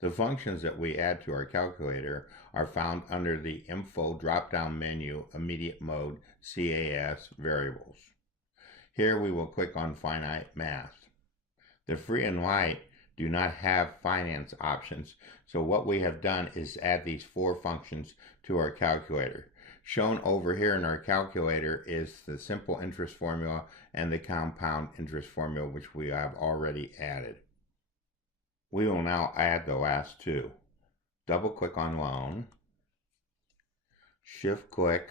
The functions that we add to our calculator are found under the Info drop-down menu, Immediate Mode, CAS Variables. Here we will click on Finite Math. The free and light do not have finance options, so what we have done is add these four functions to our calculator. Shown over here in our calculator is the simple interest formula and the compound interest formula, which we have already added. We will now add the last two. Double click on loan, shift click,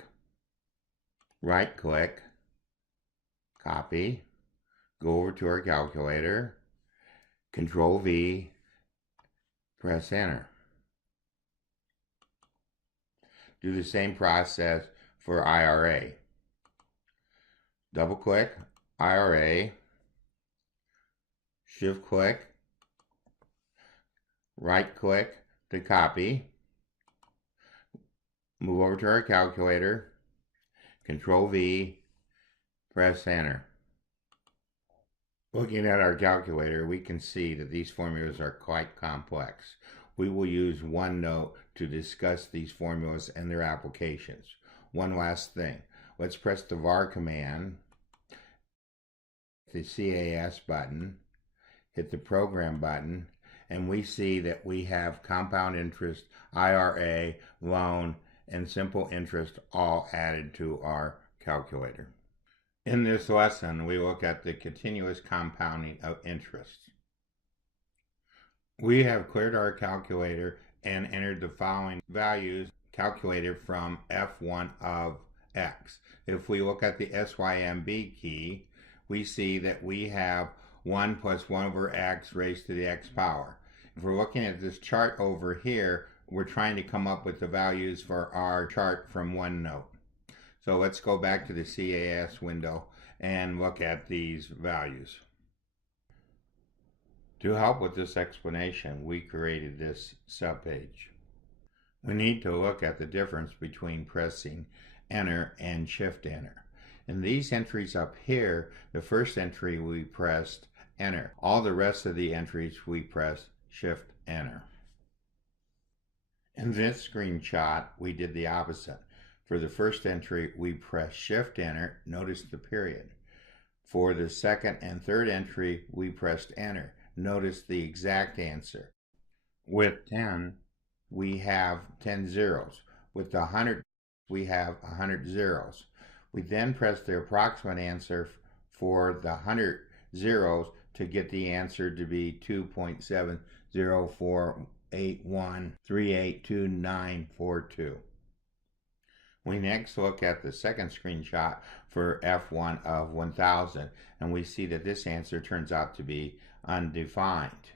right click, copy, go over to our calculator, Control V, press enter. Do the same process for IRA. Double click, IRA, shift click, right click to copy, move over to our calculator, Control V, press enter. Looking at our calculator, we can see that these formulas are quite complex. We will use Onenote to discuss these formulas and their applications. One last thing, let's press the var command, the CAS button, hit the program button, and we see that we have compound interest, IRA, loan, and simple interest all added to our calculator. In this lesson, we look at the continuous compounding of interest. We have cleared our calculator and entered the following values calculated from f1 of x. If we look at the SYMB key, we see that we have 1 plus 1 over x raised to the x power. If we're looking at this chart over here, we're trying to come up with the values for our chart from Onenote. So let's go back to the CAS window and look at these values. To help with this explanation, we created this subpage. We need to look at the difference between pressing enter and shift enter. In these entries up here, the first entry we pressed enter. All the rest of the entries we pressed shift enter. In this screenshot, we did the opposite. For the first entry, we pressed shift enter, notice the period. For the second and third entry, we pressed enter. Notice the exact answer. With 10, we have 10 zeros. With the 100, we have 100 zeros. We then press the approximate answer for the 100 zeros to get the answer to be 2.704813822942. We next look at the second screenshot for F1 of 1000, and we see that this answer turns out to be undefined.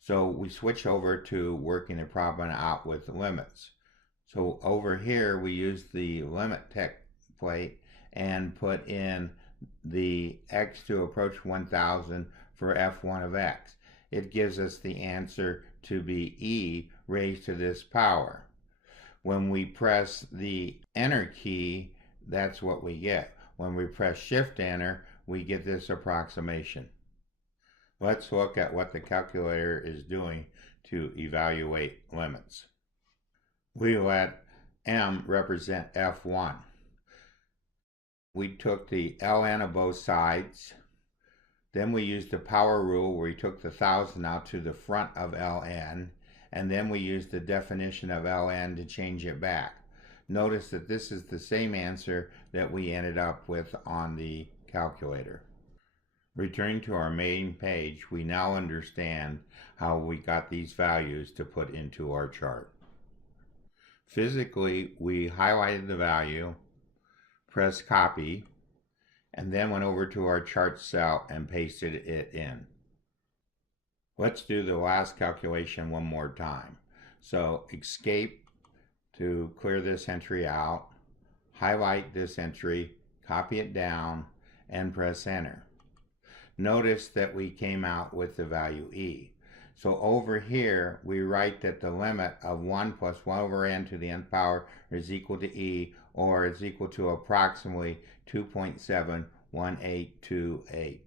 So we switch over to working the problem out with limits. So over here we use the limit template and put in the x to approach 1000 for F1 of x. It gives us the answer to be e raised to this power. When we press the enter key, that's what we get. When we press shift enter, we get this approximation. Let's look at what the calculator is doing to evaluate limits. We let m represent F1. We took the ln of both sides. Then we used the power rule where we took the 1000 out to the front of ln. And then we used the definition of ln to change it back. Notice that this is the same answer that we ended up with on the calculator. Returning to our main page, we now understand how we got these values to put into our chart. Physically, we highlighted the value, pressed copy, and then went over to our chart cell and pasted it in. Let's do the last calculation one more time. So escape to clear this entry out, highlight this entry, copy it down, and press enter. Notice that we came out with the value e. So over here, we write that the limit of 1 plus 1 over n to the nth power is equal to e, or is equal to approximately 2.71828.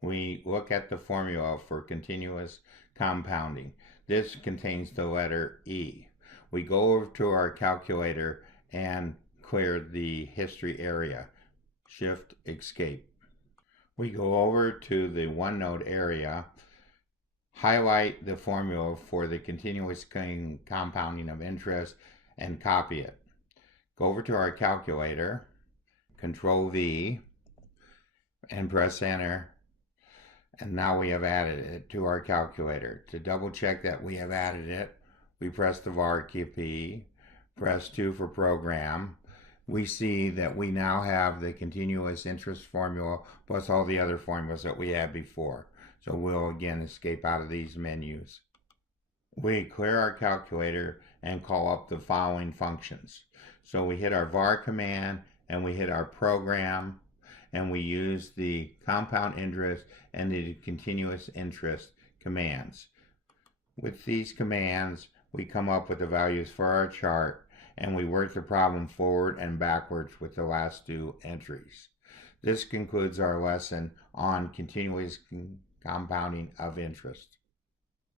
we look at the formula for continuous compounding. This contains the letter E. We go over to our calculator and clear the history area. Shift Escape. We go over to the OneNote area, highlight the formula for the continuous compounding of interest, and copy it. Go over to our calculator, Control V, and press Enter. And now we have added it to our calculator. To double check that we have added it, we press the var key, press 2 for program. We see that we now have the continuous interest formula plus all the other formulas that we had before. So we'll again escape out of these menus. We clear our calculator and call up the following functions. So we hit our var command and we hit our program, and we use the compound interest and the continuous interest commands. With these commands, we come up with the values for our chart, and we work the problem forward and backwards with the last two entries. This concludes our lesson on continuous compounding of interest.